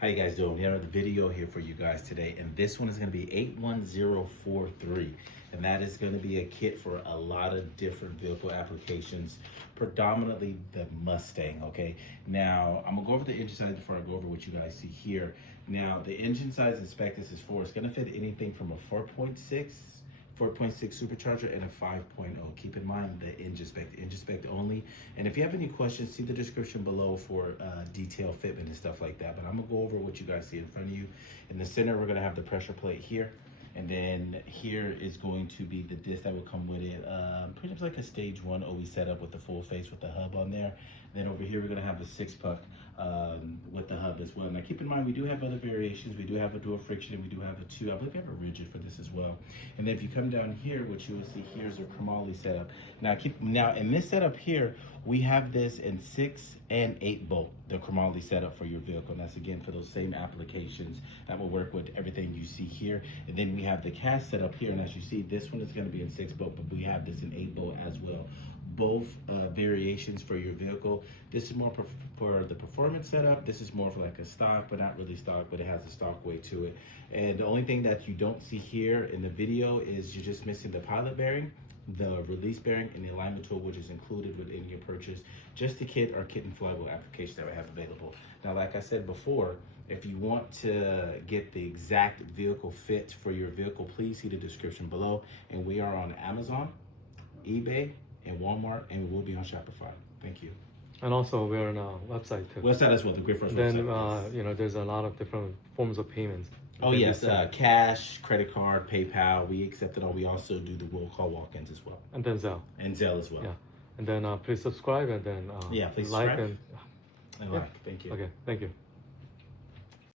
How you guys doing? We have a video here for you guys today, and this one is going to be 81043, and that is going to be a kit for a lot of different vehicle applications, predominantly the Mustang. Okay, now I'm gonna go over the engine size before I go over what you guys see here. Now the engine size and spec this is for, it's going to fit anything from a 4.6 Supercharger and a 5.0. Keep in mind the engine spec only. And if you have any questions, see the description below for detailed fitment and stuff like that. But I'm gonna go over what you guys see in front of you. In the center, we're gonna have the pressure plate here. And then here is going to be the disc that will come with it. Pretty much like a stage 1 OE setup with the full face with the hub on there. Then over here, we're gonna have the 6-puck with the hub as well. Now keep in mind, we do have other variations. We do have a dual friction and we do have a 2, I believe we have a rigid for this as well. And then if you come down here, what you will see here is a chromoly setup. Now in this setup here, we have this in 6 and 8 bolt, the chromoly setup for your vehicle. And that's again for those same applications that will work with everything you see here. And then we have the cast setup here. And as you see, this one is gonna be in 6 bolt, but we have this in 8 bolt as well. Both variations for your vehicle. This is more for the performance setup. This is more for like a stock, but not really stock, but it has a stock weight to it. And the only thing that you don't see here in the video is you're just missing the pilot bearing, the release bearing, and the alignment tool, which is included within your purchase. Just the kit or kit and flywheel application that we have available. Now, like I said before, if you want to get the exact vehicle fit for your vehicle, please see the description below. And we are on Amazon, eBay, and Walmart, and we will be on Shopify. Thank you. And also we're on our website too. Website as well, the Gripforce then, website. you know, there's a lot of different forms of payments. Oh yes, cash, credit card, PayPal, we accept it all. We also do the roll call walk-ins as well. And then Zelle. And Zelle as well. Yeah. And then please subscribe and then please like subscribe and like. Thank you. Okay, thank you.